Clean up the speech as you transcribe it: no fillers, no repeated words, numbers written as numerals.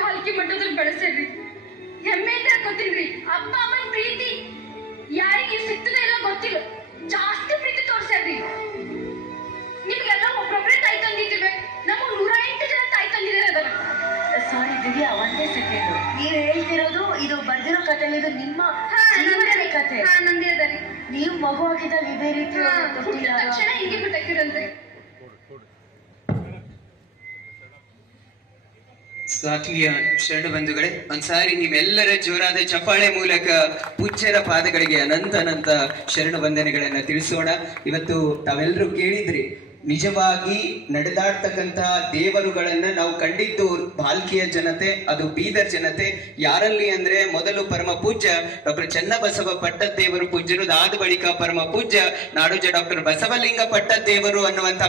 ಬಾಲ್ಕಿ ಮಟ್ಟದಲ್ಲಿ ಬೆಳೆಸ್ರಿ. ಹೆಮ್ಮೆಯಿಂದ ಗೊತ್ತಿಲ್ರಿ, ಅಪ್ಪ ಅಮ್ಮನ ಪ್ರೀತಿ ಯಾರಿಗೆ ಸಿಗ್ತದೆ ಇಲ್ಲ ಗೊತ್ತಿಲ್ಲ, ಜಾಸ್ತಿ ಪ್ರೀತಿ ತೋರ್ಸ್ಯಾರ್ರಿ. ನಿಮ್ಗೆಲ್ಲ ಒಬ್ಬೊಬ್ಬರೇ ತಾಯಿ ತಂದಿದ್ದೀವಿ, ನಮ್ಮ 108 ಜನ ತಾಯಿ ತಂದಿದ್ದಾರೆ ಅದರ. ಸಾರಿ ದಿವ್ಯಾ, ಒಂದೇ ಸೆಕೆಂಡ್. ನೀವ್ ಹೇಳ್ತಿರೋದು ಇದು ಬರ್ದಿರೋ ಕಥೆ, ಇದು ನಿಮ್ಮ ಜೀವನದ ಕಥೆ. ನಂದೇ ಅದರಿ. ನೀವು ಮಗು ಆಗಿದ್ದಾಗ ಇದೇ ರೀತಿ ತಕ್ಷಣ ಹಿಂಗೆ ಬಿಟ್ಟಾಕಿರಂತೆ. ಆತ್ಮೀಯ ಶರಣ ಬಂಧುಗಳೇ, ಒಂದ್ಸಾರಿ ನೀವೆಲ್ಲರ ಜೋರಾದ ಚಪ್ಪಾಳೆ ಮೂಲಕ ಪೂಜ್ಯರ ಪಾದಗಳಿಗೆ ಅನಂತ ಅನಂತ ಶರಣ ವಂದನೆಗಳನ್ನ ತಿಳಿಸೋಣ. ಇವತ್ತು ತಾವೆಲ್ಲರೂ ಕೇಳಿದ್ರಿ, ನಿಜವಾಗಿ ನಡೆದಾಡ್ತಕ್ಕಂಥ ದೇವರುಗಳನ್ನ ನಾವು ಕಂಡಿದ್ದು ಬಾಲ್ಕಿಯ ಜನತೆ, ಅದು ಬೀದರ್ ಜನತೆ. ಯಾರಲ್ಲಿ ಅಂದ್ರೆ ಮೊದಲು ಪರಮ ಪೂಜ್ಯ ಡಾಕ್ಟರ್ ಚನ್ನಬಸವ ಪಟ್ಟದ್ದೇವರು ಪೂಜ್ಯರು, ಆದ ಬಳಿಕ ಪರಮ ಪೂಜ್ಯ ನಾಡೋಜ ಡಾಕ್ಟರ್ ಬಸವಲಿಂಗ ಪಟ್ಟದ್ದೇವರು ಅನ್ನುವಂಥ